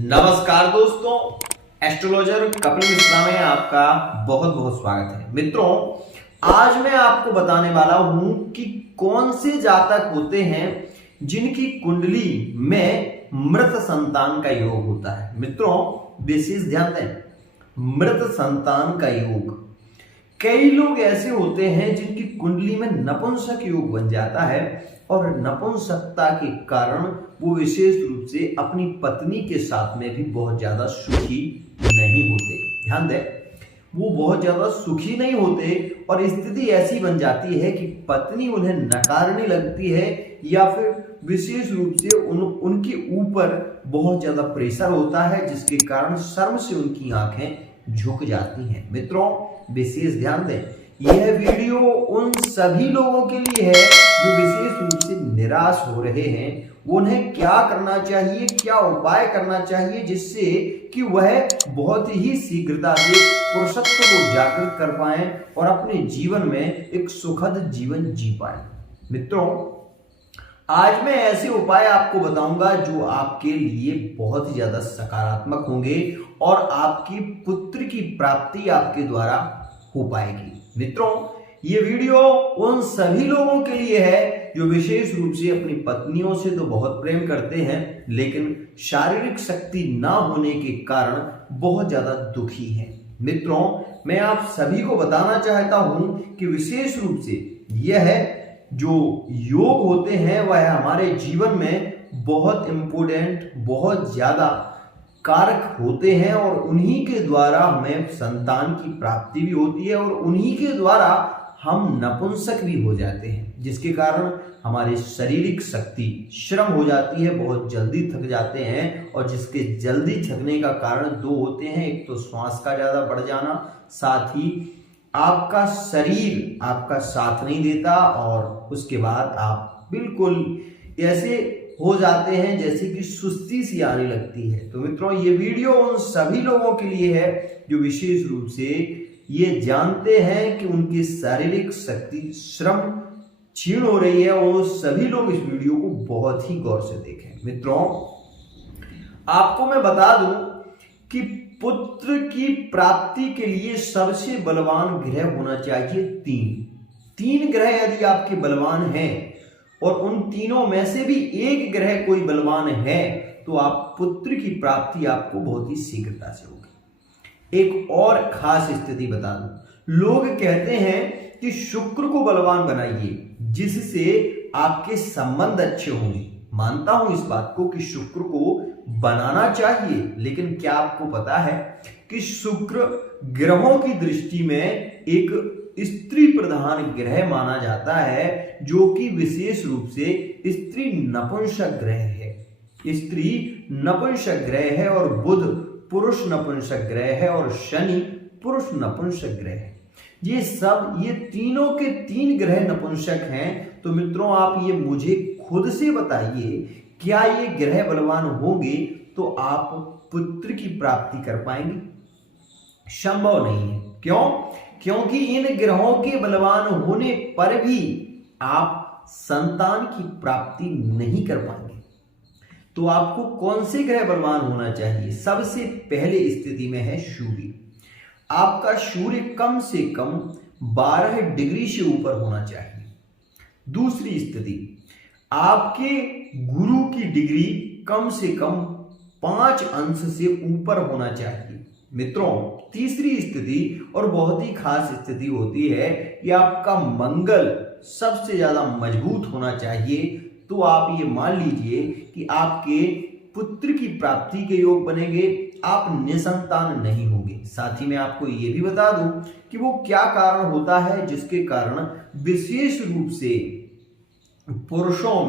नमस्कार दोस्तों, एस्ट्रोलॉजर कपिल मिश्रा में आपका बहुत बहुत स्वागत है। मित्रों, आज मैं आपको बताने वाला हूं कि कौन से जातक होते हैं जिनकी कुंडली में मृत संतान का योग होता है। मित्रों, विशेष ध्यान दें, मृत संतान का योग। कई लोग ऐसे होते हैं जिनकी कुंडली में नपुंसक योग बन जाता है और नपुंसकता के कारण वो विशेष रूप से अपनी पत्नी के साथ में भी बहुत ज्यादा सुखी नहीं होते। ध्यान दें, वो बहुत ज्यादा सुखी नहीं होते और स्थिति ऐसी बन जाती है कि पत्नी उन्हें नकारने लगती है या फिर विशेष रूप से उनके ऊपर बहुत ज्यादा प्रेशर होता है, जिसके कारण शर्म से उनकी आंखें झुक जाती हैं। मित्रों, विशेष ध्यान दें, यह वीडियो उन सभी लोगों के लिए है जो विशेष रूप से निराश हो रहे हैं। उन्हें क्या करना चाहिए, क्या उपाय करना चाहिए जिससे कि वह बहुत ही शीघ्रता से पुरुषत्व को जागृत कर पाएं और अपने जीवन में एक सुखद जीवन जी पाएं। मित्रों, आज मैं ऐसे उपाय आपको बताऊंगा जो आपके लिए बहुत ही ज्यादा सकारात्मक होंगे और आपकी पुत्र की प्राप्ति आपके द्वारा हो पाएगी। मित्रों, ये वीडियो उन सभी लोगों के लिए है जो विशेष रूप से अपनी पत्नियों से तो बहुत प्रेम करते हैं, लेकिन शारीरिक शक्ति ना होने के कारण बहुत ज्यादा दुखी हैं। मित्रों, मैं आप सभी को बताना चाहता हूं कि विशेष रूप से यह जो योग होते हैं वह हमारे जीवन में बहुत इंपोर्टेंट, बहुत ज्यादा कारक होते हैं और उन्हीं के द्वारा हमें संतान की प्राप्ति भी होती है और उन्हीं के द्वारा हम नपुंसक भी हो जाते हैं, जिसके कारण हमारी शारीरिक शक्ति श्रम हो जाती है, बहुत जल्दी थक जाते हैं। और जिसके जल्दी थकने का कारण दो होते हैं, एक तो श्वास का ज्यादा बढ़ जाना, साथ ही आपका शरीर आपका साथ नहीं देता और उसके बाद आप बिल्कुल ऐसे हो जाते हैं जैसे कि सुस्ती सी आने लगती है। तो मित्रों, ये वीडियो उन सभी लोगों के लिए है जो विशेष रूप से ये जानते हैं कि उनकी शारीरिक शक्ति श्रम क्षीण हो रही है और सभी लोग इस वीडियो को बहुत ही गौर से देखें। मित्रों, आपको मैं बता दूं कि पुत्र की प्राप्ति के लिए सबसे बलवान ग्रह होना चाहिए तीन ग्रह। यदि आपके बलवान हैं और उन तीनों में से भी एक ग्रह कोई बलवान है तो आप पुत्र की प्राप्ति आपको बहुत ही शीघ्रता से होगी। एक और खास स्थिति बता दूं, लोग कहते हैं कि शुक्र को बलवान बनाइए जिससे आपके संबंध अच्छे होंगे। मानता हूं इस बात को कि शुक्र को बनाना चाहिए, लेकिन क्या आपको पता है कि शुक्र ग्रहों की दृष्टि में एक स्त्री प्रधान ग्रह माना जाता है, जो कि विशेष रूप से स्त्री नपुंसक ग्रह है। स्त्री नपुंसक ग्रह है और बुध पुरुष नपुंसक ग्रह है और शनि पुरुष नपुंसक ग्रह है। ये तीनों के तीन ग्रह नपुंसक हैं। तो मित्रों, आप ये मुझे खुद से बताइए, क्या ये ग्रह बलवान होंगे तो आप पुत्र की प्राप्ति कर पाएंगे? संभव नहीं है। क्यों? क्योंकि इन ग्रहों के बलवान होने पर भी आप संतान की प्राप्ति नहीं कर पाएंगे। तो आपको कौन से ग्रह बलवान होना चाहिए? सबसे पहले स्थिति में है सूर्य। आपका सूर्य कम से कम 12 डिग्री से ऊपर होना चाहिए। दूसरी स्थिति, आपके गुरु की डिग्री कम से कम 5 अंश से ऊपर होना चाहिए। मित्रों, तीसरी स्थिति और बहुत ही खास स्थिति होती है कि आपका मंगल सबसे ज्यादा मजबूत होना चाहिए। तो आप ये मान लीजिए कि आपके पुत्र की प्राप्ति के योग बनेंगे, आप निसंतान नहीं होंगे। साथ ही मैं आपको ये भी बता दूं कि वो क्या कारण होता है जिसके कारण विशेष रूप से पुरुषों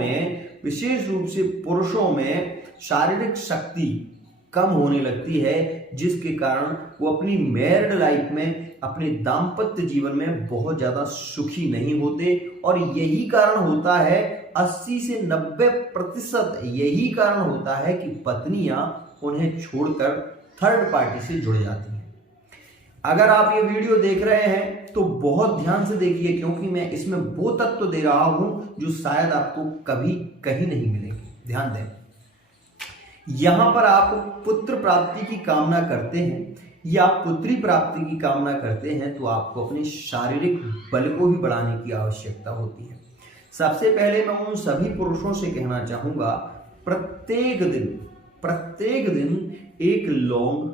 में शारीरिक शक्ति कम होने लगती है, जिसके कारण वो अपनी मैरिड लाइफ में, अपने दाम्पत्य जीवन में बहुत ज्यादा सुखी नहीं होते। और यही कारण होता है 80 से 90% यही कारण होता है कि पत्नियां उन्हें छोड़कर थर्ड पार्टी से जुड़ जाती हैं। अगर आप ये वीडियो देख रहे हैं तो बहुत ध्यान से देखिए, क्योंकि मैं इसमें वो तत्व दे रहा हूं जो शायद आपको कभी कहीं नहीं मिलेंगे। ध्यान दें, यहां पर आप पुत्र प्राप्ति की कामना करते हैं या पुत्री प्राप्ति की कामना करते हैं तो आपको अपने शारीरिक बल को भी बढ़ाने की आवश्यकता होती है। सबसे पहले मैं उन सभी पुरुषों से कहना चाहूंगा, प्रत्येक दिन एक लौंग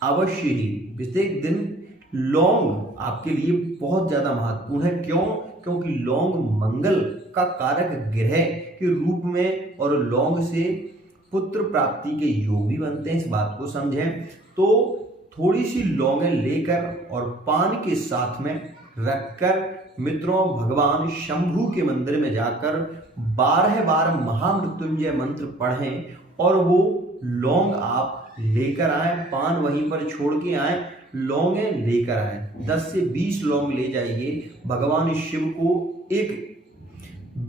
अवश्य ही, प्रत्येक दिन लौंग आपके लिए बहुत ज्यादा महत्वपूर्ण है। क्यों? क्योंकि लौंग मंगल का कारक ग्रह के रूप में और लौंग से पुत्र प्राप्ति के योग भी बनते हैं, इस बात को समझें। तो थोड़ी सी लौंगें लेकर और पान के साथ में रखकर मित्रों भगवान शंभू के मंदिर में जाकर 12 बार महामृत्युंजय मंत्र पढ़ें और वो लौंग आप लेकर आए, पान वहीं पर छोड़ के आए, लौंगे लेकर आए। 10 से 20 लौंग ले जाइए। भगवान शिव को एक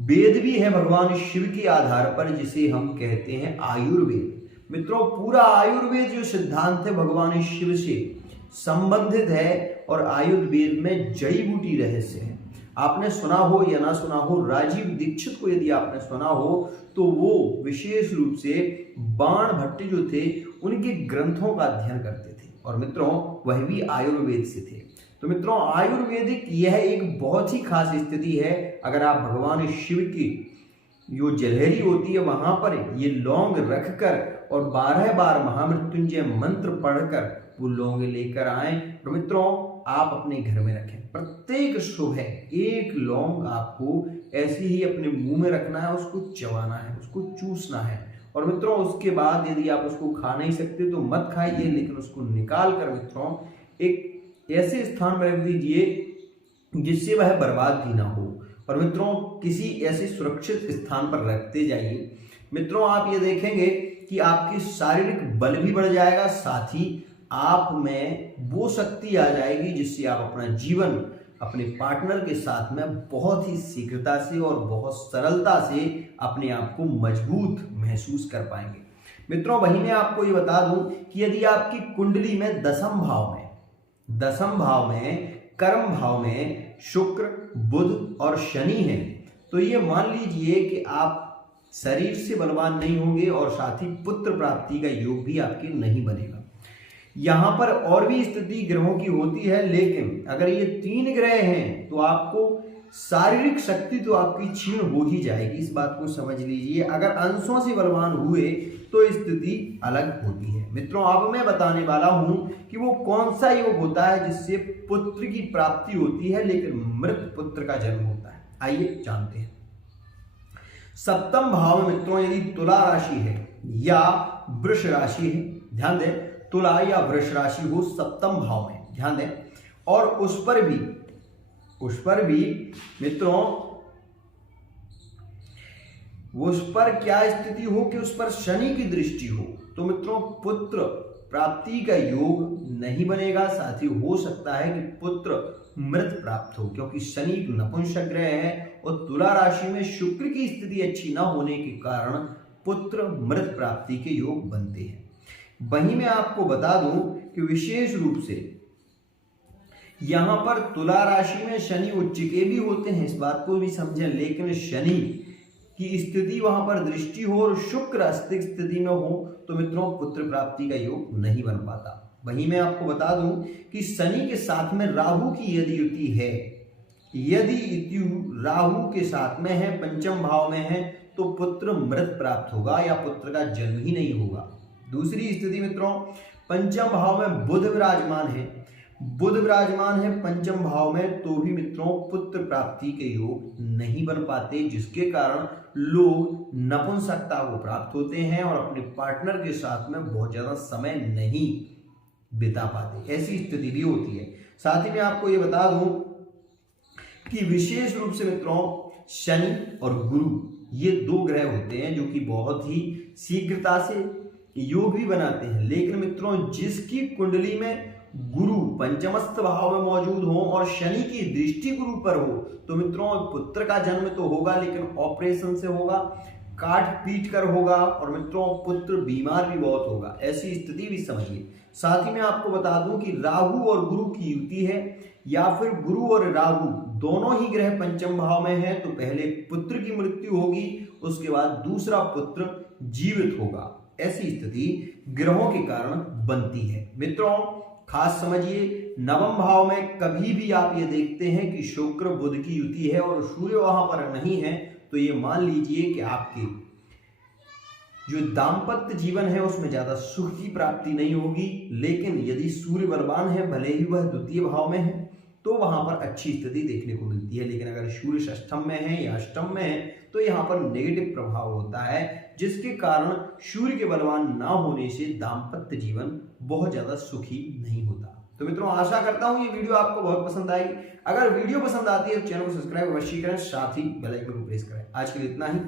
वेद भी है भगवान शिव के आधार पर जिसे हम कहते हैं आयुर्वेद। मित्रों पूरा आयुर्वेद जो सिद्धांत है भगवान शिव से संबंधित है और आयुर्वेद में जड़ी बूटी रहस्य है। आपने सुना हो या ना सुना हो, राजीव दीक्षित को यदि आपने सुना हो तो वो विशेष रूप से बाण भट्ट जो थे उनके ग्रंथों का अध्ययन करते थे और मित्रों वह भी आयुर्वेद से थे। तो मित्रों आयुर्वेदिक यह एक बहुत ही खास स्थिति है। अगर आप भगवान शिव की जो जलहरी होती है वहां पर ये लौंग रखकर और 12 बार महामृत्युंजय मंत्र पढ़कर वो लौंग लेकर आए और मित्रों आप अपने घर में रखें। प्रत्येक सुबह एक लौंग आपको ऐसे ही अपने मुंह में रखना है, उसको चबाना है, उसको चूसना है और मित्रों उसके बाद यदि आप उसको खा नहीं सकते तो मत खाइए, लेकिन उसको निकाल कर मित्रों एक ऐसे स्थान में रख दीजिए जिससे वह बर्बाद भी ना हो और मित्रों किसी ऐसे सुरक्षित स्थान पर रखते जाइए। मित्रों आप ये देखेंगे कि आपकी शारीरिक बल भी बढ़ जाएगा, साथ ही आप में वो शक्ति आ जाएगी जिससे आप अपना जीवन अपने पार्टनर के साथ में बहुत ही शीघ्रता से और बहुत सरलता से अपने आप को मजबूत महसूस कर पाएंगे। मित्रों वहीं मैं आपको ये बता दूं कि यदि आपकी कुंडली में दसम भाव में कर्म भाव में शुक्र, बुध और शनि है तो ये मान लीजिए कि आप शरीर से बलवान नहीं होंगे और साथ ही पुत्र प्राप्ति का योग भी आपके नहीं बनेगा। यहां पर और भी स्थिति ग्रहों की होती है, लेकिन अगर ये 3 ग्रह हैं तो आपको शारीरिक शक्ति तो आपकी क्षीण हो ही जाएगी, इस बात को समझ लीजिए। अगर अंशों से बलवान हुए तो स्थिति अलग होती है। मित्रों अब मैं बताने वाला हूं कि वो कौन सा योग होता है जिससे पुत्र की प्राप्ति होती है लेकिन मृत पुत्र का जन्म होता है। आइए जानते हैं। सप्तम भाव में मित्रों यदि तुला राशि है या वृष राशि है, ध्यान दें तुला या वृष राशि हो सप्तम भाव में, ध्यान दें, और उस पर भी मित्रों उस पर क्या स्थिति हो कि उस पर शनि की दृष्टि हो तो मित्रों पुत्र प्राप्ति का योग नहीं बनेगा, साथ ही हो सकता है कि पुत्र मृत प्राप्त हो क्योंकि शनि नपुंसक ग्रह है और तुला राशि में शुक्र की स्थिति अच्छी ना होने के कारण पुत्र मृत प्राप्ति के योग बनते हैं। वहीं मैं आपको बता दूं कि विशेष रूप से यहां पर तुला राशि में शनि उच्च के भी होते हैं, इस बात को भी समझें, लेकिन शनि की स्थिति वहां पर दृष्टि हो और शुक्र अस्तिक स्थिति में हो तो मित्रों पुत्र प्राप्ति का योग नहीं बन पाता। वहीं मैं आपको बता दूं कि शनि के साथ में राहु की यदि युति है, यदि युति राहु के साथ में है, पंचम भाव में है तो पुत्र मृत प्राप्त होगा या पुत्र का जन्म ही नहीं होगा। दूसरी स्थिति मित्रों पंचम भाव में बुध विराजमान है पंचम भाव में तो भी मित्रों पुत्र प्राप्ति के योग नहीं बन पाते, जिसके कारण लोग नपुंसकता को प्राप्त होते हैं और अपने पार्टनर के साथ में बहुत ज्यादा समय नहीं बिता पाते, ऐसी स्थिति भी होती है। साथ ही मैं आपको ये बता दूं कि विशेष रूप से मित्रों शनि और गुरु ये 2 ग्रह होते हैं जो कि बहुत ही शीघ्रता से योग भी बनाते हैं, लेकिन मित्रों जिसकी कुंडली में गुरु पंचमस्थ भाव में मौजूद हो और शनि की दृष्टि गुरु पर हो तो मित्रों पुत्र का जन्म तो होगा लेकिन ऑपरेशन से होगा, काट पीट कर होगा और मित्रों पुत्र बीमार भी बहुत होगा, ऐसी स्थिति भी समझिए। साथ ही मैं आपको बता दूं कि राहु और गुरु की युति है या फिर गुरु और राहु दोनों ही ग्रह पंचम भाव में है तो पहले पुत्र की मृत्यु होगी, उसके बाद दूसरा पुत्र जीवित होगा। ऐसी स्थिति ग्रहों के कारण बनती है। मित्रों खास समझिए, नवम भाव में कभी भी आप ये देखते हैं कि शुक्र बुध की युति है और सूर्य वहां पर नहीं है, तो ये मान लीजिए कि आपके जो दाम्पत्य जीवन है उसमें ज्यादा सुख की प्राप्ति नहीं होगी। लेकिन यदि सूर्य बलवान है, भले ही वह द्वितीय भाव में है, तो वहां पर अच्छी स्थिति देखने को मिलती है। लेकिन अगर सूर्य षष्ठम में है या अष्टम में है तो यहाँ पर नेगेटिव प्रभाव होता है, जिसके कारण सूर्य के बलवान ना होने से दाम्पत्य जीवन बहुत ज्यादा सुखी नहीं होता। तो मित्रों आशा करता हूं ये वीडियो आपको बहुत पसंद आई। अगर वीडियो पसंद आती है तो चैनल को सब्सक्राइब अवश्य करें, साथ ही बेल आइकन को प्रेस करें। आज के लिए इतना ही।